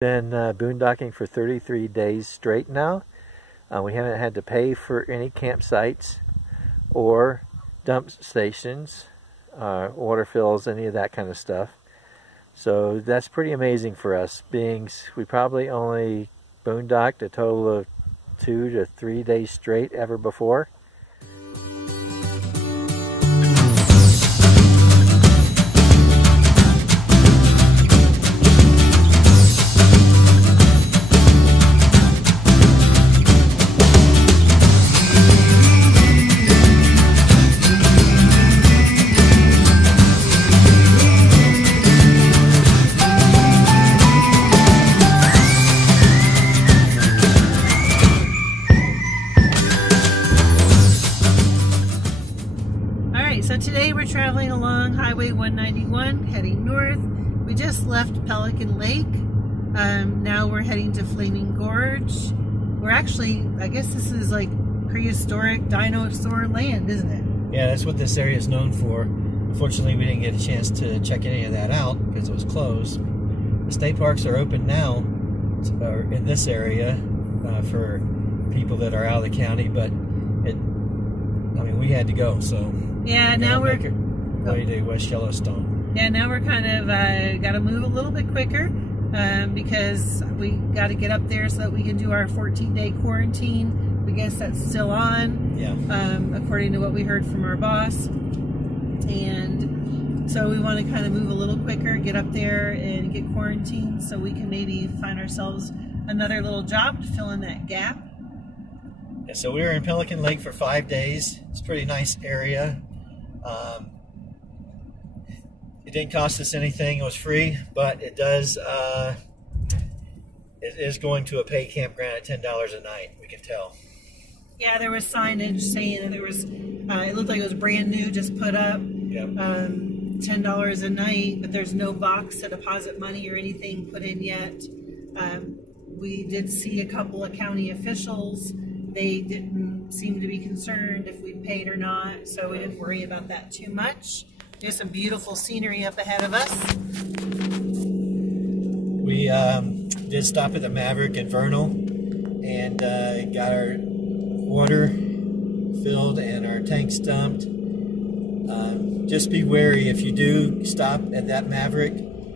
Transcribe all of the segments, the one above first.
Been boondocking for 33 days straight now. We haven't had to pay for any campsites or dump stations, water fills, any of that kind of stuff. So that's pretty amazing for us. We probably only boondocked a total of 2 to 3 days straight ever before. So today we're traveling along Highway 191, heading north. We just left Pelican Lake. Now we're heading to Flaming Gorge. We're actually, I guess this is like prehistoric dinosaur land, isn't it? Yeah, that's what this area is known for. Unfortunately, we didn't get a chance to check any of that out because it was closed. The state parks are open now in this area for people that are out of the county, but we had to go, so yeah. Now we're way to West Yellowstone. Yeah, now we're kind of got to move a little bit quicker because we got to get up there so that we can do our 14-day quarantine. I guess that's still on. Yeah. According to what we heard from our boss, and so we want to kind of move a little quicker, get up there and get quarantined so we can maybe find ourselves another little job to fill in that gap. Yeah, so we were in Pelican Lake for 5 days. It's a pretty nice area. It didn't cost us anything. It was free, but it does. It is going to a paid campground at $10 a night. We can tell. Yeah, there was signage saying that there was. It looked like it was brand new, just put up. Yep. $10 a night, but there's no box to deposit money or anything put in yet. We did see a couple of county officials. They didn't seem to be concerned if we paid or not, so we didn't worry about that too much. There's some beautiful scenery up ahead of us. We did stop at the Maverick in Vernal and got our water filled and our tanks dumped. Just be wary if you do stop at that Maverick.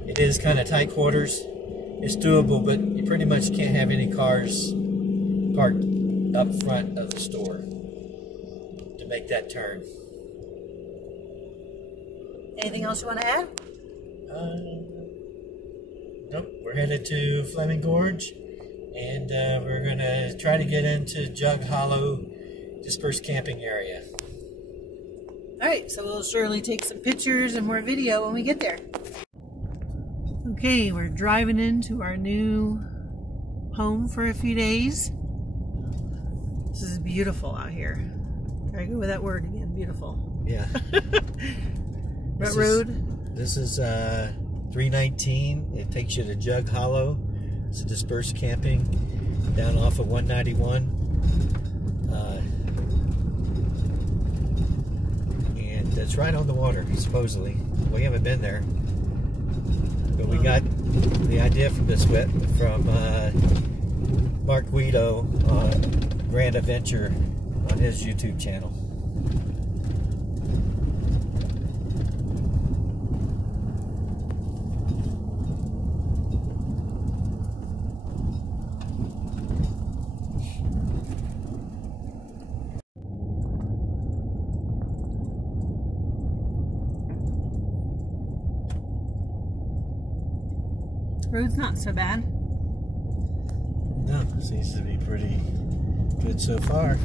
It is kind of tight quarters. It's doable, but you pretty much can't have any cars parked up front of the store to make that turn. Anything else you want to add? Nope. We're headed to Flaming Gorge, and we're going to try to get into Jug Hollow dispersed camping area. All right, so we'll surely take some pictures and more video when we get there. Okay, we're driving into our new home for a few days. This is beautiful out here. Gotta go with that word again, beautiful. Yeah. What road? This is 319. It takes you to Jug Hollow. It's a dispersed camping down off of 191. And it's right on the water, supposedly. We haven't been there. But we got the idea from Mark Guido, Grand Adventure, on his YouTube channel. Road's not so bad. No, seems to be pretty good so far.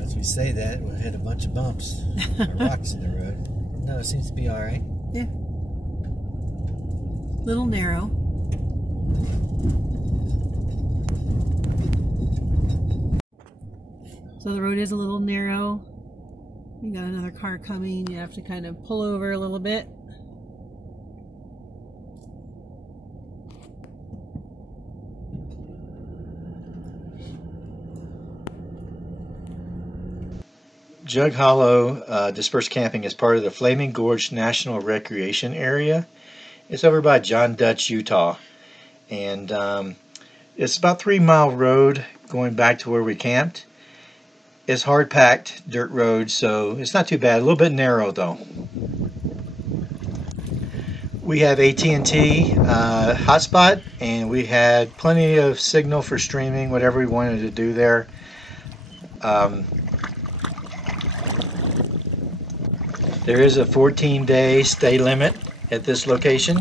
As we say that, we'll hit a bunch of bumps or rocks in the road. No, it seems to be alright. Yeah. Little narrow. So the road is a little narrow. You got another car coming. You have to kind of pull over a little bit. Jug Hollow dispersed camping is part of the Flaming Gorge National Recreation Area, It's over by John Dutch, Utah. And it's about 3 mile road going back to where we camped. It's hard packed dirt road, so it's not too bad. A little bit narrow though. We have AT&T hotspot, and we had plenty of signal for streaming, whatever we wanted to do there. There is a 14-day stay limit at this location,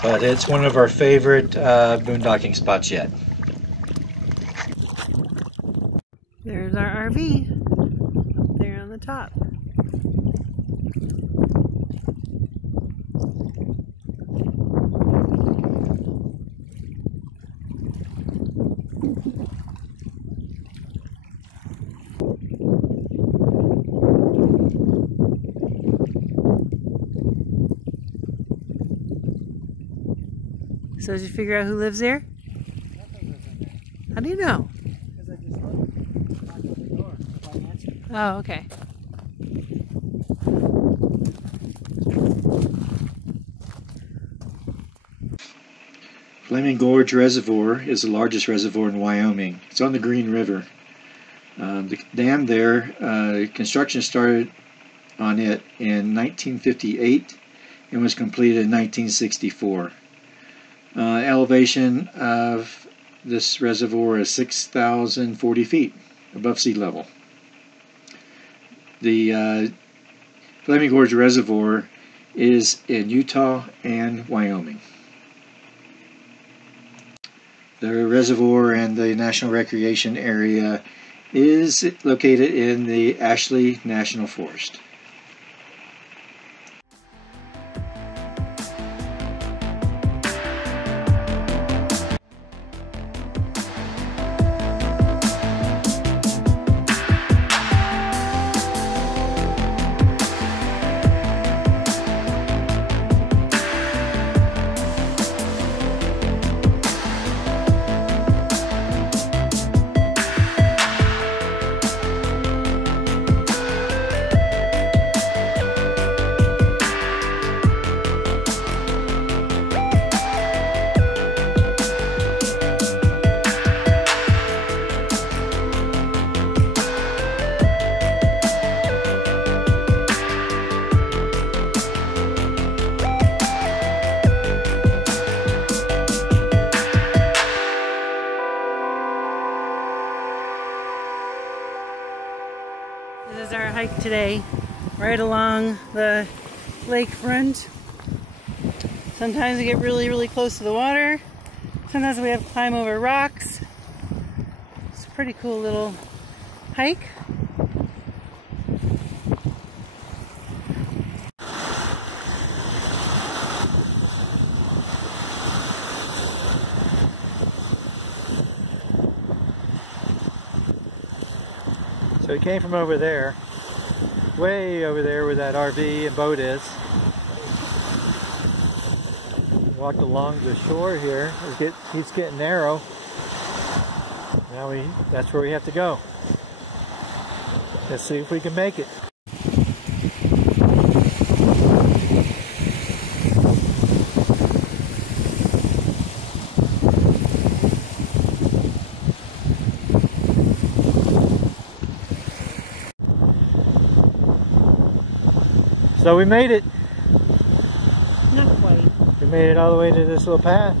but it's one of our favorite boondocking spots yet. There's our RV up there on the top. So did you figure out who lives there? How do you know? Because I just looked, knocked on the door, nobody answered. Oh, okay. Flaming Gorge Reservoir is the largest reservoir in Wyoming. It's on the Green River. The dam there, construction started on it in 1958 and was completed in 1964. Elevation of this reservoir is 6,040 feet above sea level. The Flaming Gorge Reservoir is in Utah and Wyoming. The reservoir and the National Recreation Area is located in the Ashley National Forest. This is our hike today, right along the lakefront. Sometimes we get really, really close to the water. Sometimes we have to climb over rocks. It's a pretty cool little hike. So we came from over there, way over there where that RV and boat is. Walked along the shore here. It keeps getting narrow. Now that's where we have to go. Let's see if we can make it. So we made it. Not quite. We made it all the way to this little path.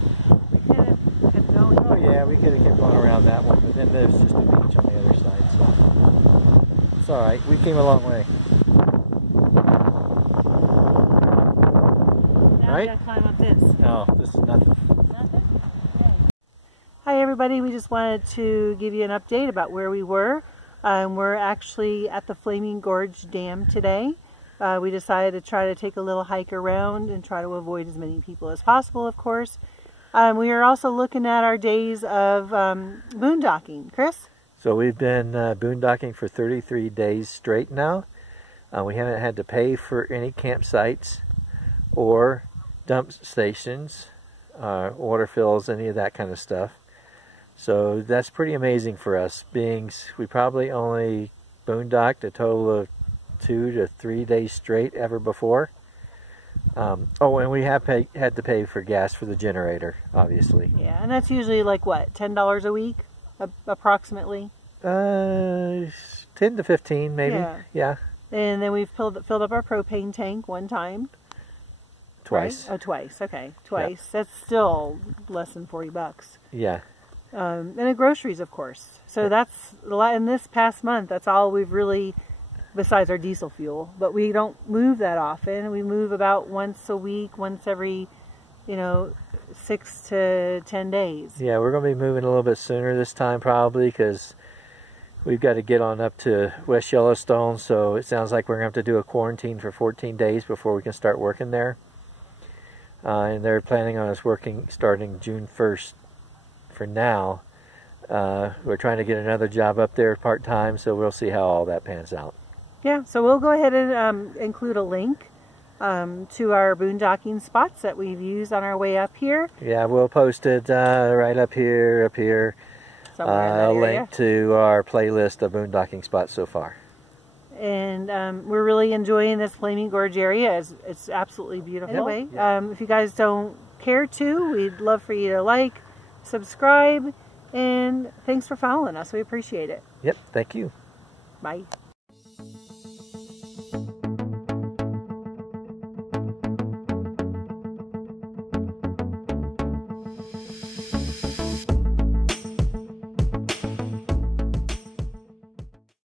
We could have kept going. Oh yeah, we could have kept going around that one, but then there's just a beach on the other side, so it's alright. We came a long way. Now Right? we gotta climb up this. No, this is nothing. Nothing? Yeah. Hi everybody, we just wanted to give you an update about where we were. We're actually at the Flaming Gorge Dam today. We decided to try to take a little hike around and try to avoid as many people as possible, of course. We are also looking at our days of boondocking. Chris? So we've been boondocking for 33 days straight now. We haven't had to pay for any campsites or dump stations, water fills, any of that kind of stuff. So that's pretty amazing for us. We probably only boondocked a total of 2 to 3 days straight ever before. Oh, and we have had to pay for gas for the generator, obviously. Yeah, and that's usually like what, $10 a week, approximately. 10 to 15, maybe. Yeah. And then we've filled up our propane tank one time. Twice. Right? Oh, twice. Okay, twice. Yeah. That's still less than $40. Yeah. And the groceries, of course. So that's in this past month. That's all we've really, besides our diesel fuel. But we don't move that often. We move about once a week, once every, 6 to 10 days. Yeah, we're going to be moving a little bit sooner this time probably because we've got to get on up to West Yellowstone. So it sounds like we're going to have to do a quarantine for 14 days before we can start working there. And they're planning on us starting June 1st for now. We're trying to get another job up there part-time, so we'll see how all that pans out. Yeah, so we'll go ahead and include a link to our boondocking spots that we've used on our way up here. Yeah, we'll post it right up here. Somewhere in that area. Link to our playlist of boondocking spots so far. And we're really enjoying this Flaming Gorge area. It's absolutely beautiful. Anyway, if you guys don't care to, we'd love for you to like, subscribe, and thanks for following us. We appreciate it. Yep, thank you. Bye.